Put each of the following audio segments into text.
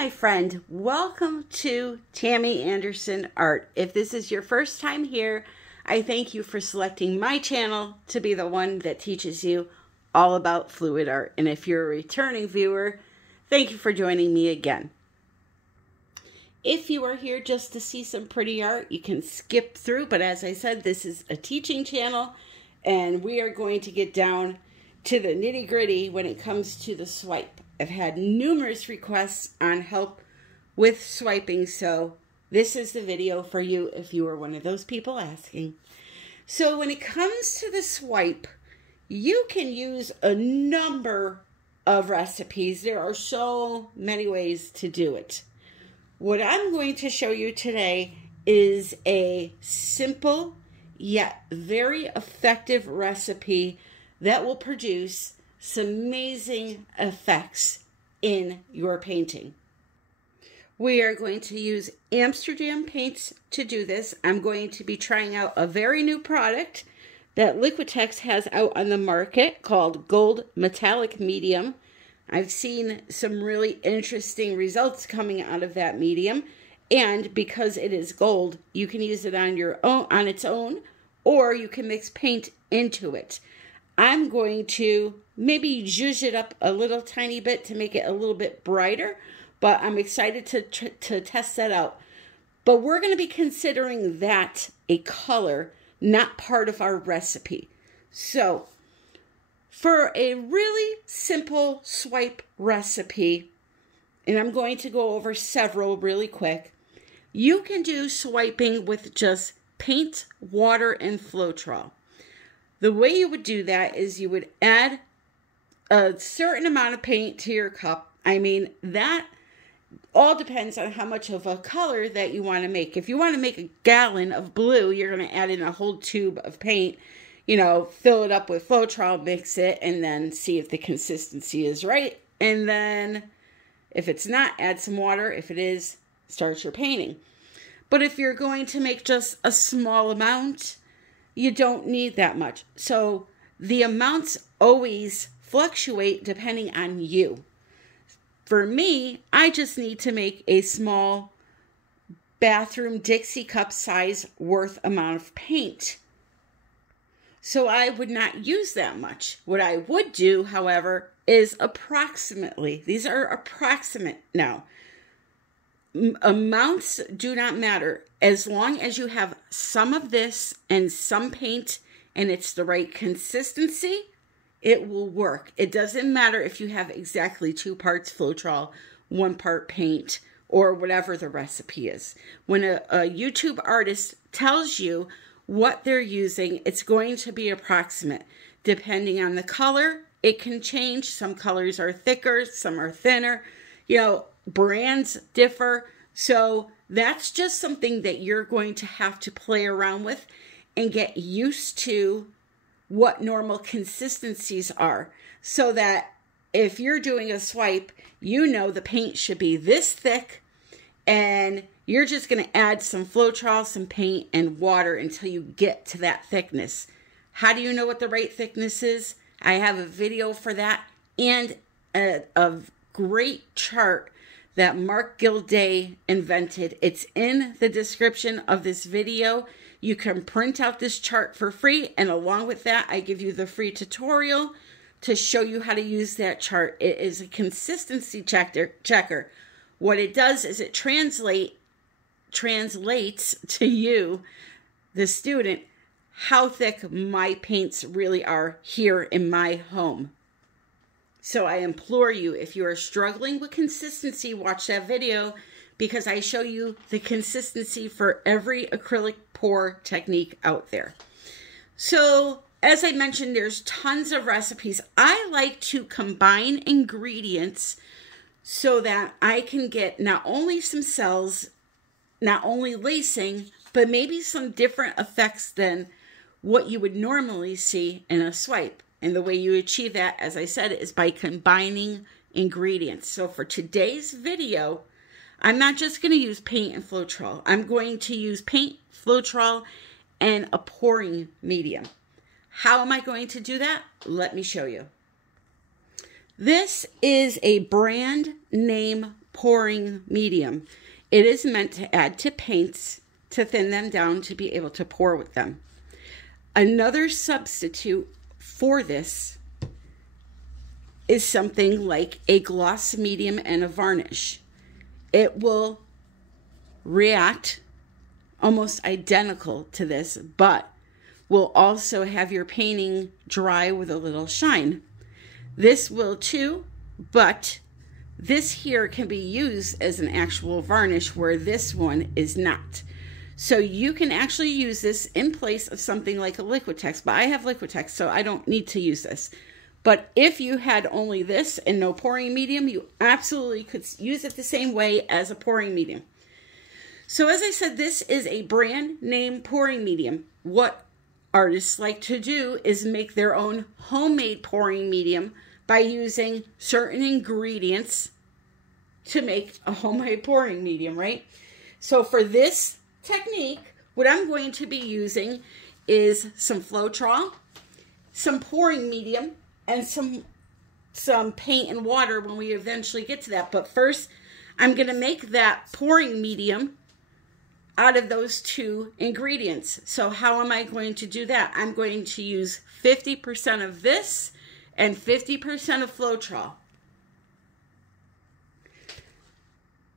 my friend. Welcome to Tammy Anderson Art. If this is your first time here, I thank you for selecting my channel to be the one that teaches you all about fluid art. And if you're a returning viewer, thank you for joining me again. If you are here just to see some pretty art, you can skip through. But as I said, this is a teaching channel, and we are going to get down to the nitty-gritty when it comes to the swipe. I've had numerous requests on help with swiping, so this is the video for you if you are one of those people asking. So when it comes to the swipe, you can use a number of recipes. There are so many ways to do it. What I'm going to show you today is a simple yet very effective recipe that will produce some amazing effects in your painting. We are going to use Amsterdam paints to do this. I'm going to be trying out a very new product that Liquitex has out on the market called Gold Metallic Medium. I've seen some really interesting results coming out of that medium, and because it is gold, you can use it on your own, on its own, or you can mix paint into it. I'm going to maybe zhuzh it up a little tiny bit to make it a little bit brighter, but I'm excited to test that out. But we're going to be considering that a color, not part of our recipe. So for a really simple swipe recipe, and I'm going to go over several really quick, you can do swiping with just paint, water, and Floetrol. The way you would do that is you would add a certain amount of paint to your cup. I mean, that all depends on how much of a color that you want to make. If you want to make a gallon of blue, you're going to add in a whole tube of paint, you know, fill it up with Floetrol, mix it, and then see if the consistency is right. And then if it's not, add some water. If it is, start your painting. But if you're going to make just a small amount, you don't need that much. So the amounts always fluctuate depending on you. For me, I just need to make a small bathroom Dixie cup size worth amount of paint. So I would not use that much. What I would do, however, is approximately. These are approximate now. Amounts do not matter. As long as you have some of this and some paint and it's the right consistency, it will work. It doesn't matter if you have exactly 2 parts Floetrol, 1 part paint, or whatever the recipe is. When a YouTube artist tells you what they're using, it's going to be approximate. Depending on the color, it can change. Some colors are thicker, some are thinner. You know, brands differ. So that's just something that you're going to have to play around with and get used to what normal consistencies are, so that if you're doing a swipe, you know the paint should be this thick, and you're just going to add some Floetrol, some paint, and water until you get to that thickness. How do you know what the right thickness is? I have a video for that, and a great chart that Mark Gilday invented. It's in the description of this video. You can print out this chart for free, and along with that, I give you the free tutorial to show you how to use that chart. It is a consistency checker. What it does is it translates to you, the student, how thick my paints really are here in my home. So I implore you, if you are struggling with consistency, watch that video, because I show you the consistency for every acrylic pour technique out there. So as I mentioned, there's tons of recipes. I like to combine ingredients so that I can get not only some cells, not only lacing, but maybe some different effects than what you would normally see in a swipe. And the way you achieve that, as I said, is by combining ingredients. So for today's video, I'm not just going to use paint and Floetrol. I'm going to use paint, Floetrol, and a pouring medium. How am I going to do that? Let me show you. This is a brand name pouring medium. It is meant to add to paints to thin them down to be able to pour with them. Another substitute for this is something like a gloss medium and a varnish. It will react almost identical to this, but will also have your painting dry with a little shine. This will too, but this here can be used as an actual varnish where this one is not. So you can actually use this in place of something like a Liquitex, but I have Liquitex, so I don't need to use this. But if you had only this and no pouring medium, you absolutely could use it the same way as a pouring medium. So as I said, this is a brand name pouring medium. What artists like to do is make their own homemade pouring medium by using certain ingredients to make a homemade pouring medium, right? So for this technique, what I'm going to be using is some Floetrol, some pouring medium, and some paint and water when we eventually get to that. But first, I'm going to make that pouring medium out of those two ingredients. So how am I going to do that? I'm going to use 50% of this and 50% of Floetrol.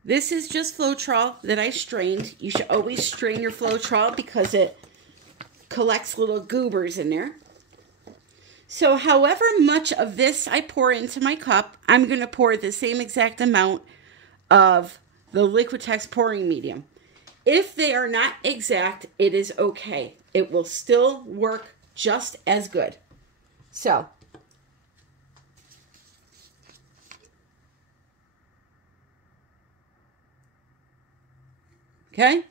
This is just Floetrol that I strained. You should always strain your Floetrol because it collects little goobers in there. So however much of this I pour into my cup, I'm going to pour the same exact amount of the Liquitex pouring medium. If they are not exact, it is okay. It will still work just as good. So, okay,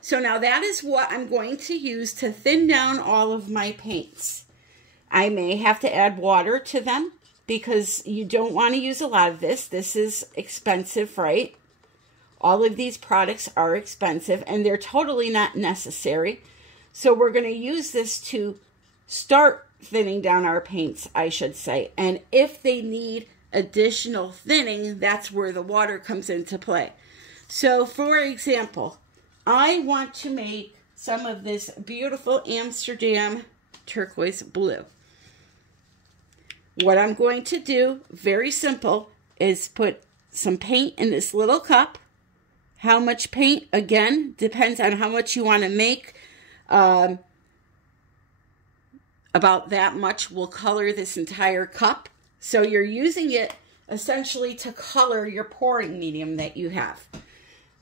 so now that is what I'm going to use to thin down all of my paints. I may have to add water to them because you don't want to use a lot of this. This is expensive, right? All of these products are expensive and they're totally not necessary. So we're going to use this to start thinning down our paints, I should say. And if they need additional thinning, that's where the water comes into play. So for example, I want to make some of this beautiful Amsterdam turquoise blue. What I'm going to do, very simple, is put some paint in this little cup. How much paint, again, depends on how much you want to make. About that much will color this entire cup. So you're using it essentially to color your pouring medium that you have.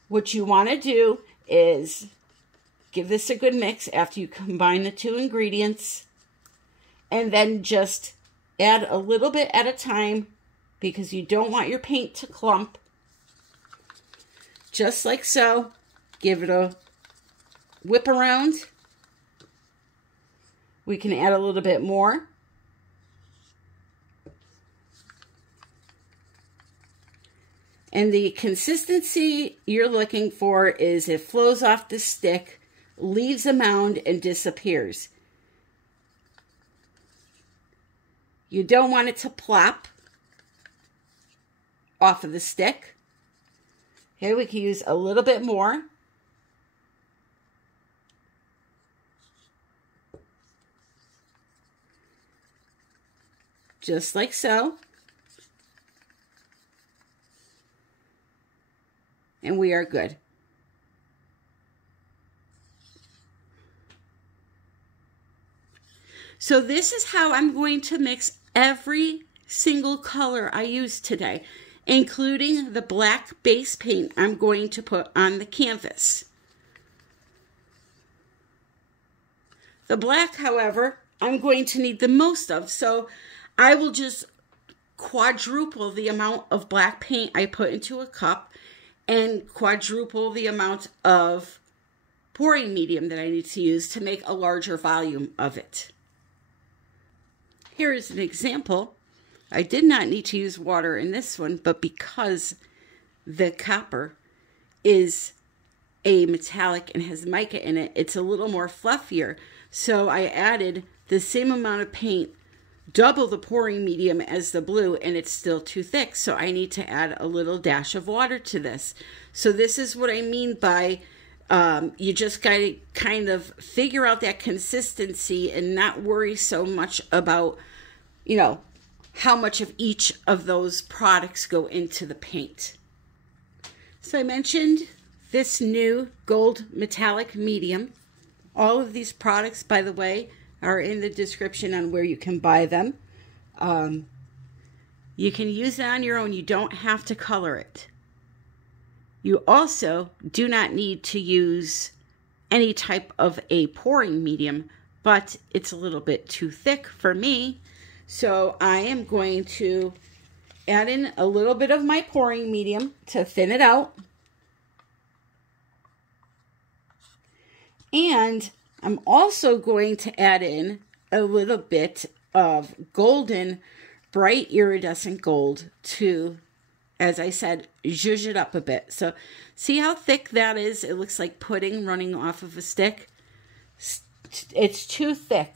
What you want to do is give this a good mix after you combine the two ingredients. And then just add a little bit at a time because you don't want your paint to clump. Just like so. Give it a whip around. We can add a little bit more. And the consistency you're looking for is it flows off the stick, leaves a mound, and disappears. You don't want it to plop off of the stick. Okay, we can use a little bit more. Just like so. And we are good. So this is how I'm going to mix every single color I use today, including the black base paint I'm going to put on the canvas. The black, however, I'm going to need the most of, so I will just quadruple the amount of black paint I put into a cup and quadruple the amount of pouring medium that I need to use to make a larger volume of it. Here is an example. I did not need to use water in this one, but because the copper is a metallic and has mica in it, it's a little more fluffier. So I added the same amount of paint double the pouring medium as the blue, and it's still too thick. So I need to add a little dash of water to this. So this is what I mean by you just got to kind of figure out that consistency and not worry so much about, you know, how much of each of those products go into the paint. So I mentioned this new gold metallic medium. All of these products, by the way, are in the description on where you can buy them. You can use it on your own. You don't have to color it. You also do not need to use any type of a pouring medium, but it's a little bit too thick for me. So I am going to add in a little bit of my pouring medium to thin it out. And I'm also going to add in a little bit of golden, bright iridescent gold to, as I said, zhuzh it up a bit. So see how thick that is? It looks like pudding running off of a stick. It's too thick.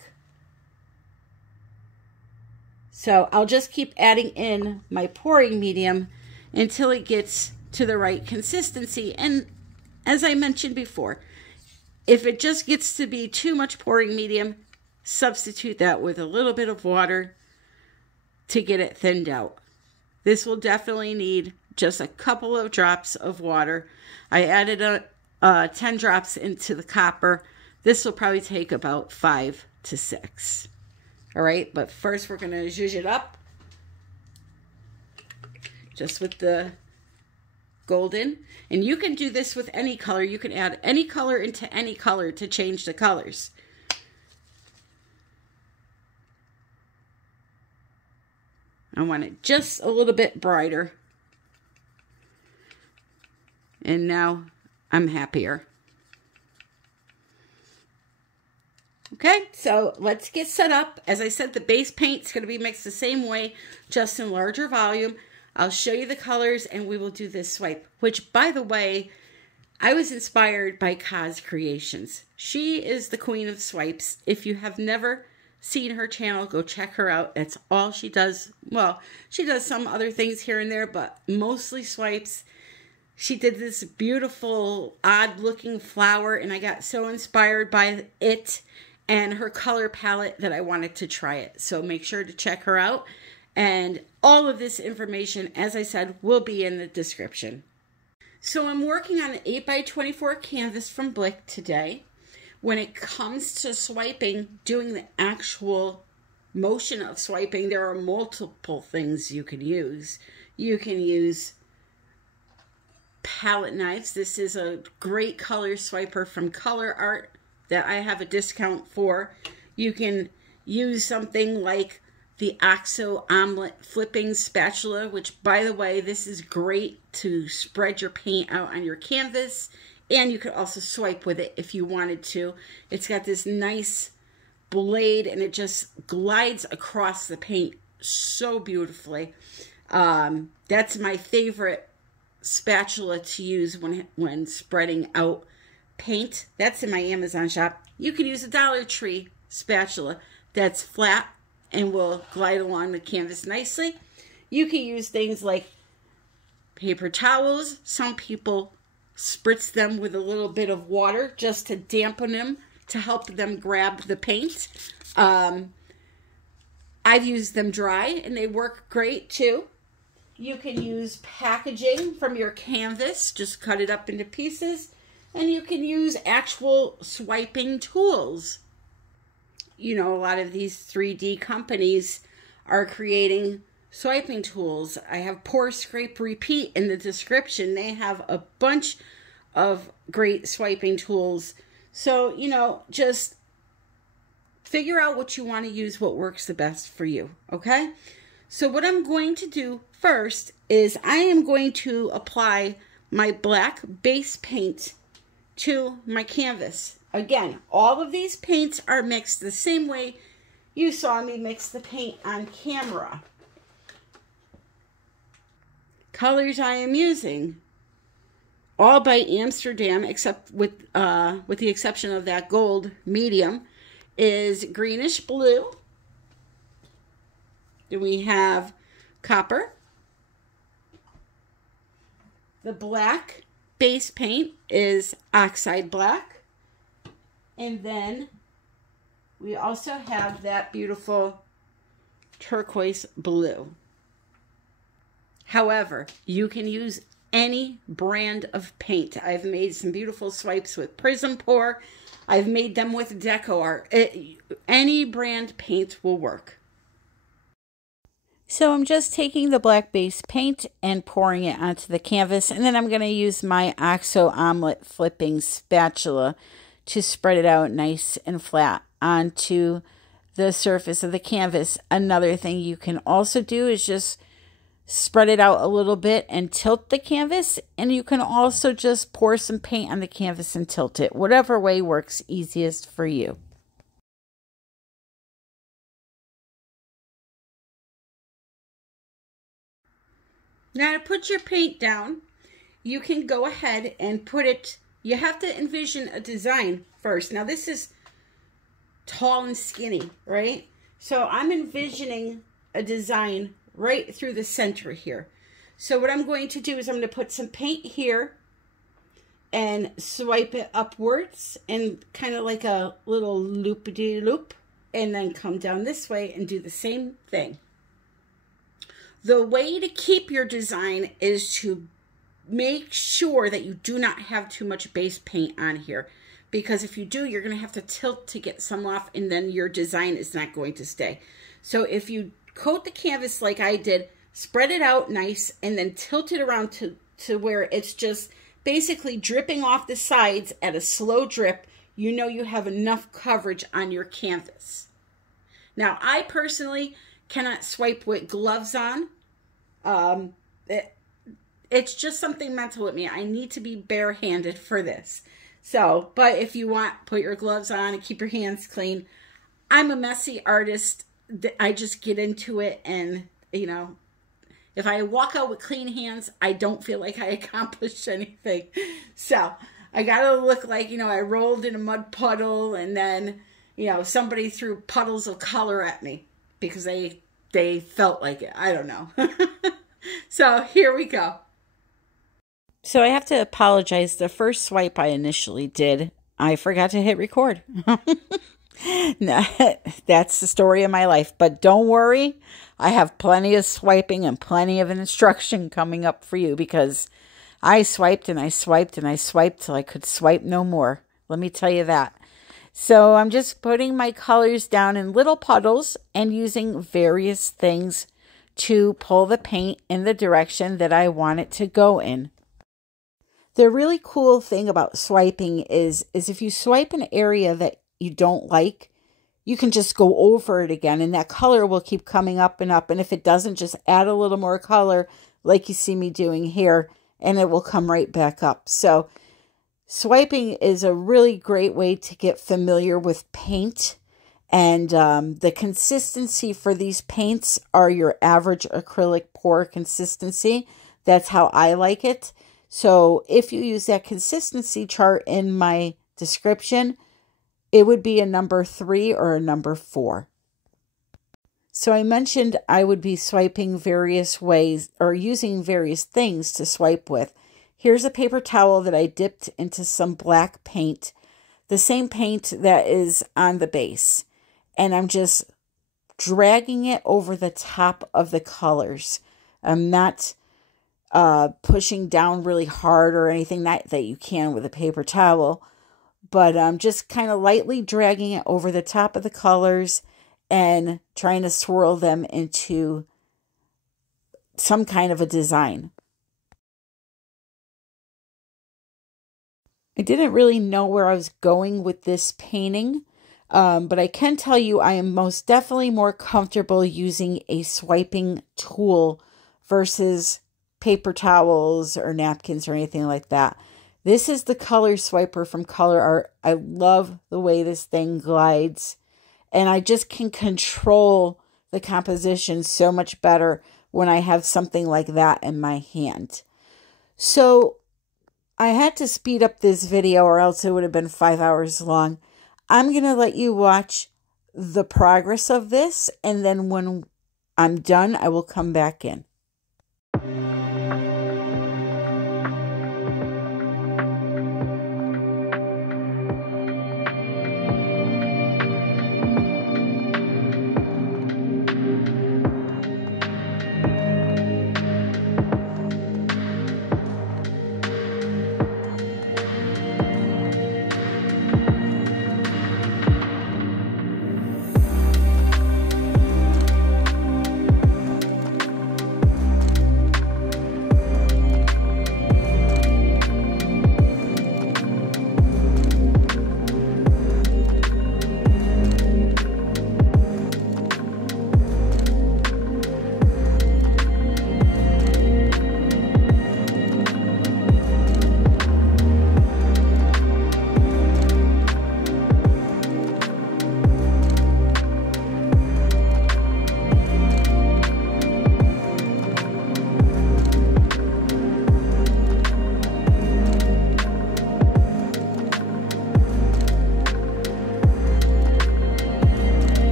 So I'll just keep adding in my pouring medium until it gets to the right consistency. And as I mentioned before, if it just gets to be too much pouring medium, substitute that with a little bit of water to get it thinned out. This will definitely need just a couple of drops of water. I added 10 drops into the copper. This will probably take about 5 to 6. All right, but first we're going to zhuzh it up just with the golden. And you can do this with any color. You can add any color into any color to change the colors. I want it just a little bit brighter. And now I'm happier. Okay, so let's get set up. As I said, the base paint is going to be mixed the same way, just in larger volume. I'll show you the colors and we will do this swipe, which, by the way, I was inspired by Kaz Creations. She is the queen of swipes. If you have never seen her channel, go check her out. That's all she does. Well, she does some other things here and there, but mostly swipes. She did this beautiful, odd-looking flower, and I got so inspired by it and her color palette that I wanted to try it. So make sure to check her out. And all of this information, as I said, will be in the description. So I'm working on an 8x24 canvas from Blick today. When it comes to swiping, doing the actual motion of swiping, there are multiple things you can use. You can use palette knives. This is a great color swiper from COLOURARTE that I have a discount for. You can use something like the OXO omelet flipping spatula, which, by the way, this is great to spread your paint out on your canvas. And you could also swipe with it if you wanted to. It's got this nice blade and it just glides across the paint so beautifully. That's my favorite spatula to use when spreading out paint. That's in my Amazon shop. You can use a Dollar Tree spatula that's flat and will glide along the canvas nicely. You can use things like paper towels. Some people spritz them with a little bit of water just to dampen them, to help them grab the paint. I've used them dry and they work great too. You can use packaging from your canvas, just cut it up into pieces, and you can use actual swiping tools. You know, a lot of these 3D companies are creating swiping tools. I have Pour, Scrape, Repeat in the description. They have a bunch of great swiping tools. So, you know, just figure out what you want to use, what works the best for you, okay? So what I'm going to do first is I am going to apply my black base paint to my canvas. Again, all of these paints are mixed the same way you saw me mix the paint on camera. Colors I am using, all by Amsterdam, except with the exception of that gold medium, is greenish blue, Then we have copper. The black base paint is oxide black. And then we also have that beautiful turquoise blue. However, you can use any brand of paint. I've made some beautiful swipes with Prism Pour. I've made them with Deco Art. Any brand paint will work. So I'm just taking the black base paint and pouring it onto the canvas, and then I'm going to use my OXO omelet flipping spatula to spread it out nice and flat onto the surface of the canvas. Another thing you can also do is just spread it out a little bit and tilt the canvas, and you can also just pour some paint on the canvas and tilt it. Whatever way works easiest for you. Now to put your paint down, you can go ahead and put it, you have to envision a design first. Now this is tall and skinny, right? So I'm envisioning a design right through the center here. So what I'm going to do is I'm going to put some paint here and swipe it upwards and kind of like a little loop-de-loop, and then come down this way and do the same thing. The way to keep your design is to make sure that you do not have too much base paint on here, because if you do, you're going to have to tilt to get some off, and then your design is not going to stay. So if you coat the canvas like I did, spread it out nice, and then tilt it around to where it's just basically dripping off the sides at a slow drip, you know you have enough coverage on your canvas. Now, I personally cannot swipe with gloves on. It's just something mental with me. I need to be barehanded for this. So, but if you want, put your gloves on and keep your hands clean. I'm a messy artist. I just get into it, and, you know, if I walk out with clean hands, I don't feel like I accomplished anything. So I got to look like, you know, I rolled in a mud puddle, and then, you know, somebody threw puddles of color at me because they felt like it. I don't know. So here we go. So I have to apologize. The first swipe I initially did, I forgot to hit record. No, that's the story of my life. But don't worry, I have plenty of swiping and plenty of instruction coming up for you, because I swiped and I swiped and I swiped till I could swipe no more. Let me tell you that. So I'm just putting my colors down in little puddles and using various things to pull the paint in the direction that I want it to go in. The really cool thing about swiping is if you swipe an area that you don't like, you can just go over it again, and that color will keep coming up and up. And if it doesn't, just add a little more color like you see me doing here, and it will come right back up. So swiping is a really great way to get familiar with paint. And the consistency for these paints are your average acrylic pour consistency. That's how I like it. So if you use that consistency chart in my description, it would be a number 3 or a number 4. So I mentioned I would be swiping various ways, or using various things to swipe with. Here's a paper towel that I dipped into some black paint, the same paint that is on the base. And I'm just dragging it over the top of the colors. I'm not pushing down really hard or anything that you can with a paper towel, but I'm just kind of lightly dragging it over the top of the colors and trying to swirl them into some kind of a design. I didn't really know where I was going with this painting, but I can tell you I am most definitely more comfortable using a swiping tool versus paper towels or napkins or anything like that. This is the color swiper from COLOURARTE. I love the way this thing glides, and I just can control the composition so much better when I have something like that in my hand. So I had to speed up this video, or else it would have been 5 hours long. I'm going to let you watch the progress of this, and then when I'm done, I will come back in.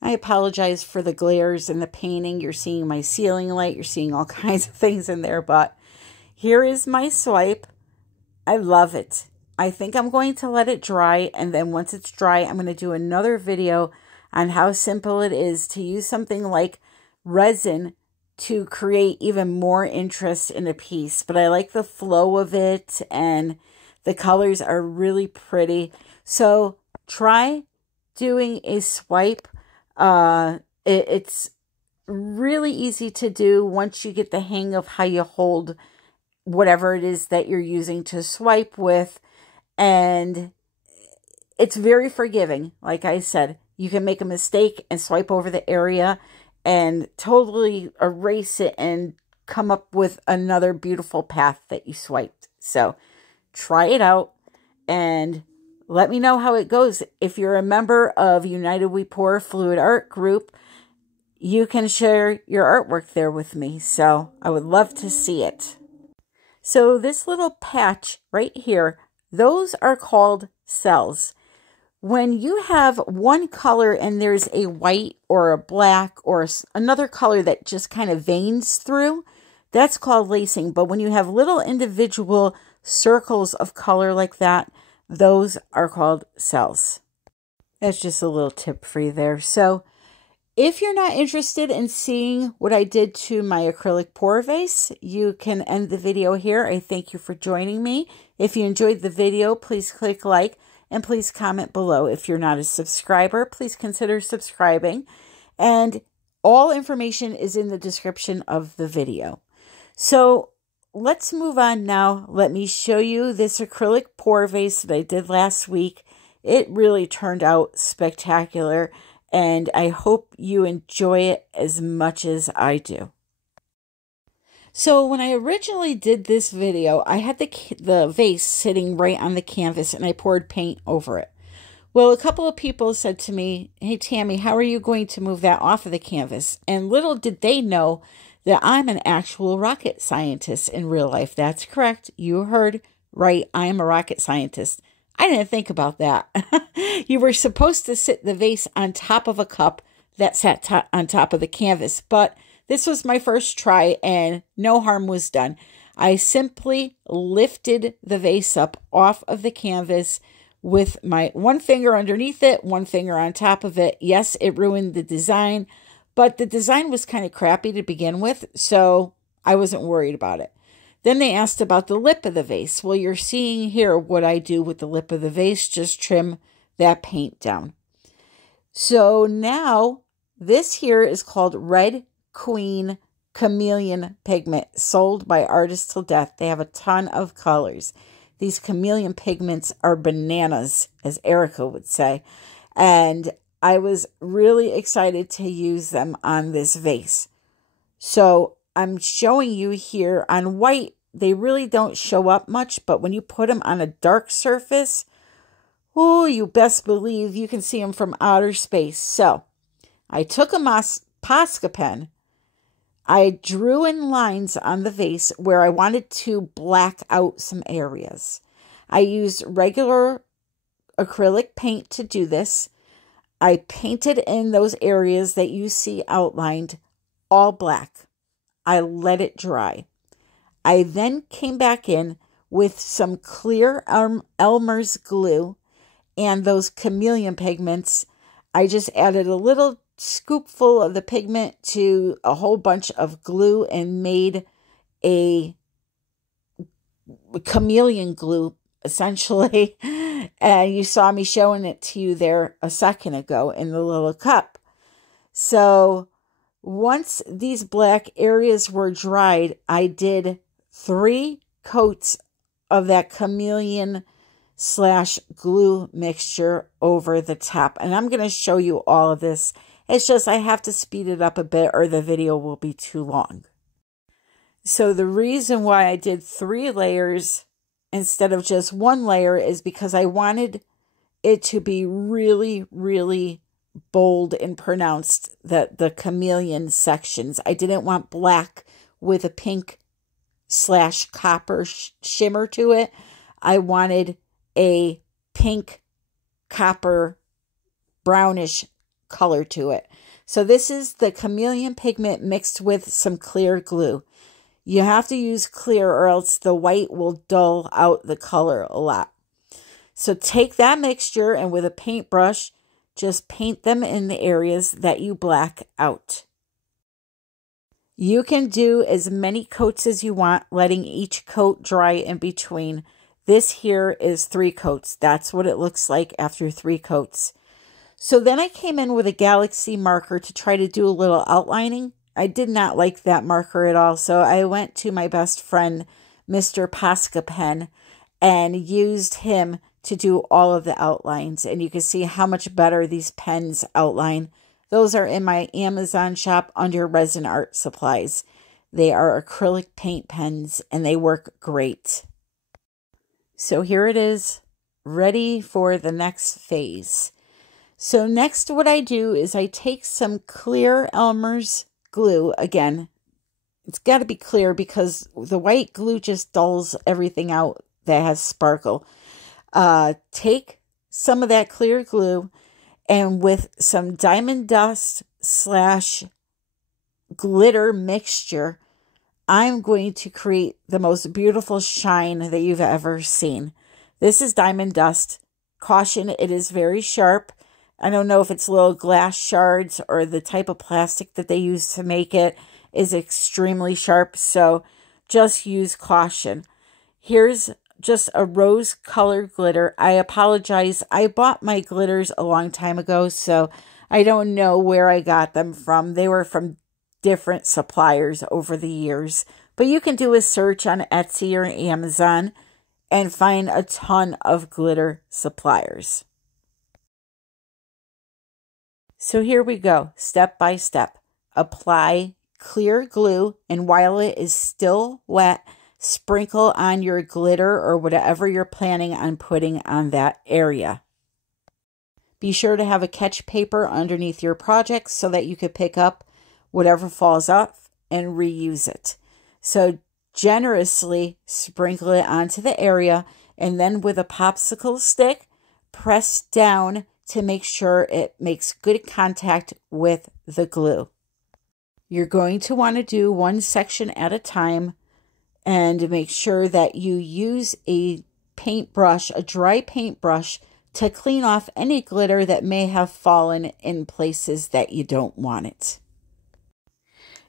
I apologize for the glares and the painting. You're seeing my ceiling light. You're seeing all kinds of things in there. But here is my swipe. I love it. I think I'm going to let it dry. And then once it's dry, I'm going to do another video on how simple it is to use something like resin to create even more interest in a piece. But I like the flow of it, and the colors are really pretty. So try doing a swipe. It's really easy to do once you get the hang of how you hold whatever it is that you're using to swipe with. And it's very forgiving. Like I said, you can make a mistake and swipe over the area and totally erase it and come up with another beautiful path that you swiped. So try it out and let me know how it goes. If you're a member of United We Pour Fluid Art Group, you can share your artwork there with me. So I would love to see it. So this little patch right here, those are called cells. When you have one color and there's a white or a black or another color that just kind of veins through, that's called lacing. But when you have little individual circles of color like that, those are called cells. That's just a little tip for you there. So if you're not interested in seeing what I did to my acrylic pour vase, you can end the video here. I thank you for joining me. If you enjoyed the video, please click like and please comment below. If you're not a subscriber, please consider subscribing. And all information is in the description of the video. So let's move on now. Let me show you this acrylic pour vase that I did last week. It really turned out spectacular, and I hope you enjoy it as much as I do. So when I originally did this video, I had the vase sitting right on the canvas and I poured paint over it. Well, a couple of people said to me, "Hey, Tammy, how are you going to move that off of the canvas?" And little did they know that I'm an actual rocket scientist in real life. That's correct. You heard right. I am a rocket scientist. I didn't think about that. You were supposed to sit the vase on top of a cup that sat on top of the canvas, but This was my first try and no harm was done. I simply lifted the vase up off of the canvas with my one finger underneath it, one finger on top of it. Yes, it ruined the design, but the design was kind of crappy to begin with, so I wasn't worried about it. Then they asked about the lip of the vase. Well, you're seeing here what I do with the lip of the vase, just trim that paint down. So now this here is called Red Queen Chameleon pigment, sold by Artists Till Death. They have a ton of colors. These chameleon pigments are bananas, as Erica would say. And I was really excited to use them on this vase. So I'm showing you here on white, they really don't show up much, but when you put them on a dark surface, oh, you best believe you can see them from outer space. So I took a Posca pen. I drew in lines on the vase where I wanted to black out some areas. I used regular acrylic paint to do this. I painted in those areas that you see outlined all black. I let it dry. I then came back in with some clear Elmer's glue and those chameleon pigments. I just added a little scoopful of the pigment to a whole bunch of glue and made a chameleon glue, essentially. And you saw me showing it to you there a second ago in the little cup. So once these black areas were dried, I did 3 coats of that chameleon / glue mixture over the top. And I'm going to show you all of this. It's just I have to speed it up a bit or the video will be too long. So the reason why I did 3 layers instead of just 1 layer is because I wanted it to be really, really bold and pronounced, the chameleon sections. I didn't want black with a pink / copper shimmer to it. I wanted a pink, copper, brownish color to it. So this is the chameleon pigment mixed with some clear glue. You have to use clear or else the white will dull out the color a lot. So take that mixture and with a paintbrush, just paint them in the areas that you black out. You can do as many coats as you want, letting each coat dry in between. This here is 3 coats. That's what it looks like after 3 coats. So then I came in with a Galaxy marker to try to do a little outlining. I did not like that marker at all, so I went to my best friend, Mr. Posca pen, and used him to do all of the outlines. And you can see how much better these pens outline. Those are in my Amazon shop under Resin Art Supplies. They are acrylic paint pens, and they work great. So here it is, ready for the next phase. So next what I do is I take some clear Elmer's glue. Again, it's got to be clear because the white glue just dulls everything out that has sparkle. Take some of that clear glue and with some diamond dust / glitter mixture, I'm going to create the most beautiful shine that you've ever seen. This is diamond dust. Caution, it is very sharp. I don't know if it's little glass shards or the type of plastic that they use to make it is extremely sharp. So just use caution. Here's just a rose colored glitter. I apologize. I bought my glitters a long time ago, so I don't know where I got them from. They were from different suppliers over the years. But you can do a search on Etsy or Amazon and find a ton of glitter suppliers. So here we go, step by step. Apply clear glue, and while it is still wet, sprinkle on your glitter or whatever you're planning on putting on that area. Be sure to have a catch paper underneath your project so that you could pick up whatever falls off and reuse it. So generously sprinkle it onto the area, and then with a popsicle stick, press down to make sure it makes good contact with the glue. You're going to want to do one section at a time and make sure that you use a paintbrush, a dry paintbrush, to clean off any glitter that may have fallen in places that you don't want it.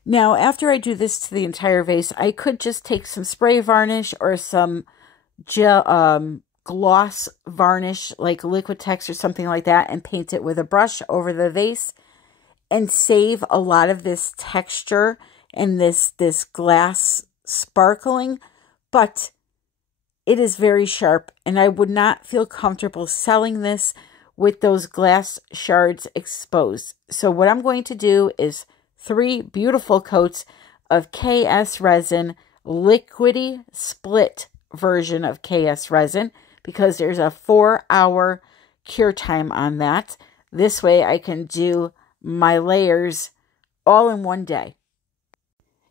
Now, after I do this to the entire vase, I could just take some spray varnish or some gel, gloss varnish like Liquitex or something like that and paint it with a brush over the vase and save a lot of this texture and this glass sparkling, but it is very sharp and I would not feel comfortable selling this with those glass shards exposed. So what I'm going to do is 3 beautiful coats of KS resin, liquidy split version of KS resin, because there's a 4-hour cure time on that. This way I can do my layers all in one day.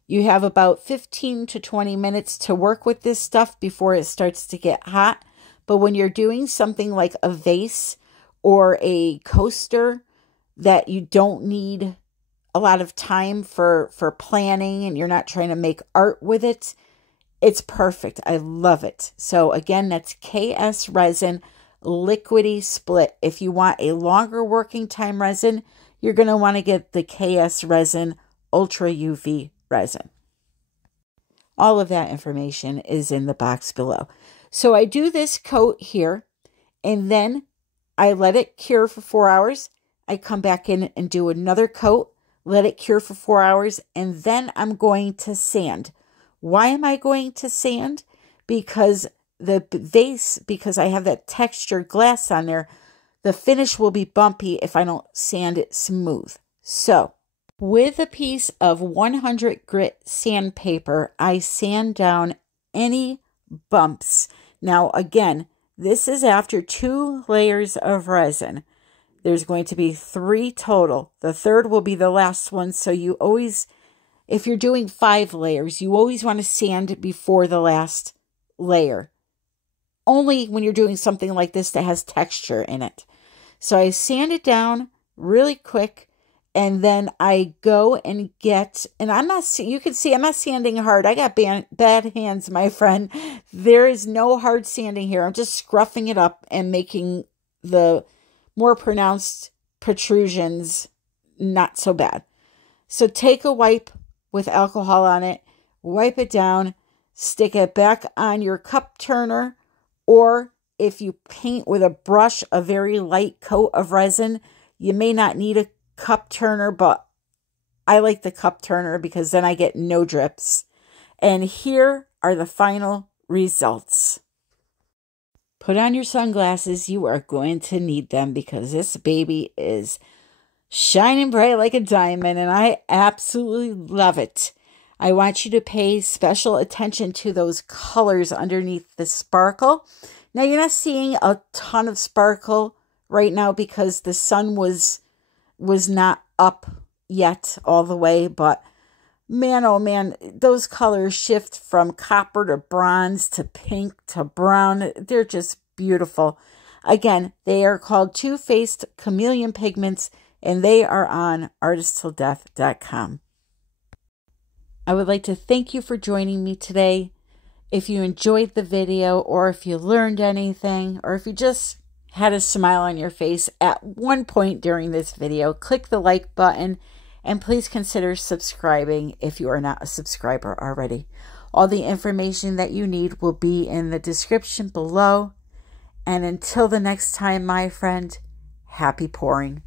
You have about 15 to 20 minutes to work with this stuff before it starts to get hot. But when you're doing something like a vase or a coaster that you don't need a lot of time for planning and you're not trying to make art with it, it's perfect. I love it. So again, that's KS resin, liquidy split. If you want a longer working time resin, you're going to want to get the KS resin ultra UV resin. All of that information is in the box below. So I do this coat here and then I let it cure for 4 hours. I come back in and do another coat, let it cure for 4 hours, and then I'm going to sand. Why am I going to sand? Because the vase, because I have that textured glass on there, the finish will be bumpy if I don't sand it smooth. So with a piece of 100 grit sandpaper, I sand down any bumps. Now again, this is after 2 layers of resin. There's going to be 3 total. The third will be the last one. So you always, if you're doing 5 layers, you always want to sand before the last layer. Only when you're doing something like this that has texture in it. So I sand it down really quick, and then I go and get, and I'm not, you can see I'm not sanding hard. I got bad hands, my friend. There is no hard sanding here. I'm just scruffing it up and making the more pronounced protrusions not so bad. So take a wipe with alcohol on it, wipe it down, stick it back on your cup turner, or if you paint with a brush a very light coat of resin, you may not need a cup turner, but I like the cup turner because then I get no drips. And here are the final results. Put on your sunglasses. You are going to need them because this baby is shining bright like a diamond, and I absolutely love it. I want you to pay special attention to those colors underneath the sparkle. Now, you're not seeing a ton of sparkle right now because the sun was not up yet all the way, but man, oh man, those colors shift from copper to bronze to pink to brown. They're just beautiful. Again, they are called Two-Faced Chameleon pigments, and they are on artisttilldeath.com. I would like to thank you for joining me today. If you enjoyed the video, or if you learned anything, or if you just had a smile on your face at one point during this video, click the like button and please consider subscribing if you are not a subscriber already. All the information that you need will be in the description below. And until the next time, my friend, happy pouring.